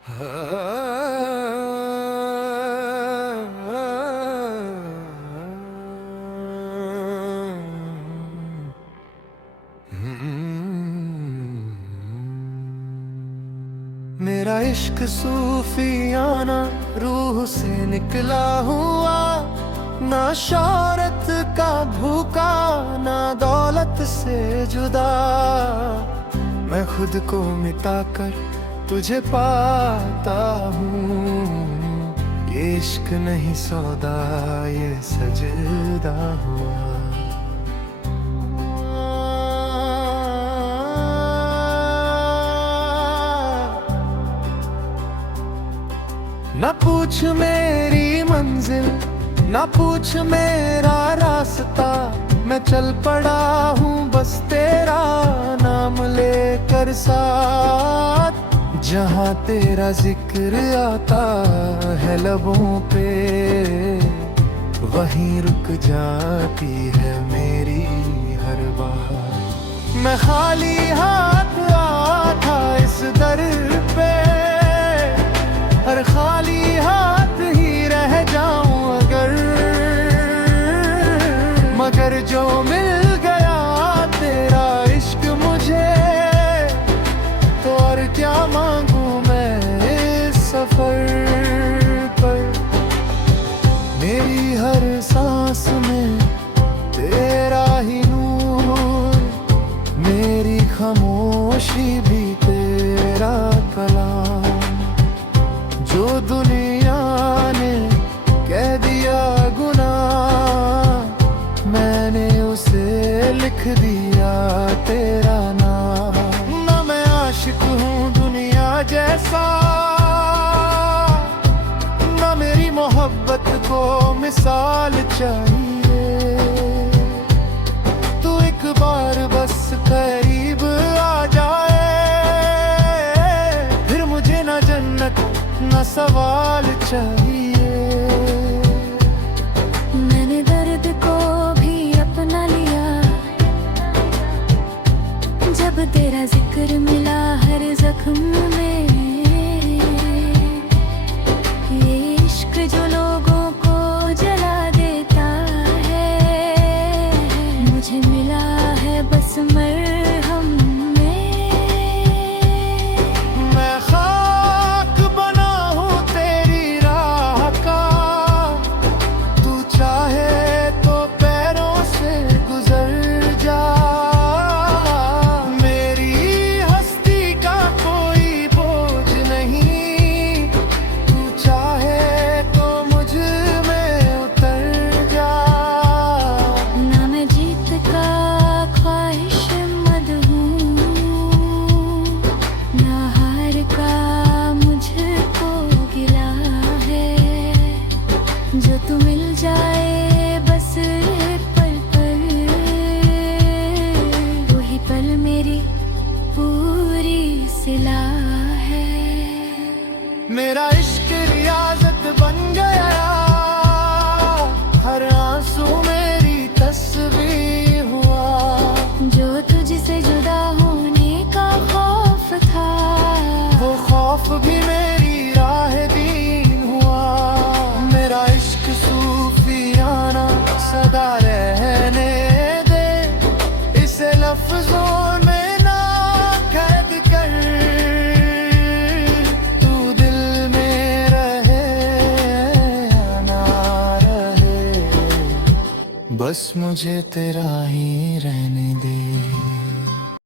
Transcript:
मेरा इश्क सूफियाना रूह से निकला हुआ, ना शौहरत का भूखा ना दौलत से जुदा। मैं खुद को मिटाकर तुझे पाता हूँ, ये इश्क नहीं सौदा ये सजदा हुआ। ना पूछ मेरी मंजिल ना पूछ मेरा रास्ता, मैं चल पड़ा हूँ बस तेरा नाम लेकर साथ। जहाँ तेरा जिक्र आता है लबों पे, वहीं रुक जाती है मेरी हर बात। मैं खाली हाथ आता इस दर पे, हर खाली हाथ ही रह जाऊं अगर, मगर जो मिल गया तेरा इश्क मुझे, तो और क्या मांगू मैं इस सफर पर। मेरी हर सांस में तेरा ही नूर, मेरी खामोशी भी तेरा कलाम। जो दुनिया ने कह दिया गुनाह, मैंने उसे लिख दिया तेरा नाम। ना मैं आशिक हूँ दुनिया जैसा, ना मेरी मोहब्बत को मिसाल चाहिए। तू एक बार बस करीब आ जाए, फिर मुझे ना जन्नत ना सवाल चाहिए। मैंने दर्द को भी अपना लिया, जब तेरा जिक्र मिला हर जख्म में। ये इश्क जो लोगों को जला देता है, मुझे मिला है बस मरहम में। मैं खाक बना हूँ तेरी राह का, तू चाहे तो पैरों से गुजर जा। मेरी हस्ती का कोई बोझ नहीं, तू चाहे तो मुझ में उतर जा। ना मैं जीत का ख्वाहिशमंद हूँ, ना हार का मुझको गिला है। जो तू मिल जाए बस पल पल, वही पल मेरी पूरी सिला है। मेरा इश्क रियाजत बन गया, हर आंसू मेरी तस्वीर हुआ। जो तुझसे जुदा होने का खौफ था, वो खौफ भी मेरी राह दीन हुआ। मेरा इश्क सूफियाना सदा रहने दे, इसे लफ्जों में ना कैद कर। तू दिल में रहे या ना रहे, बस मुझे तेरा ही रहने दे।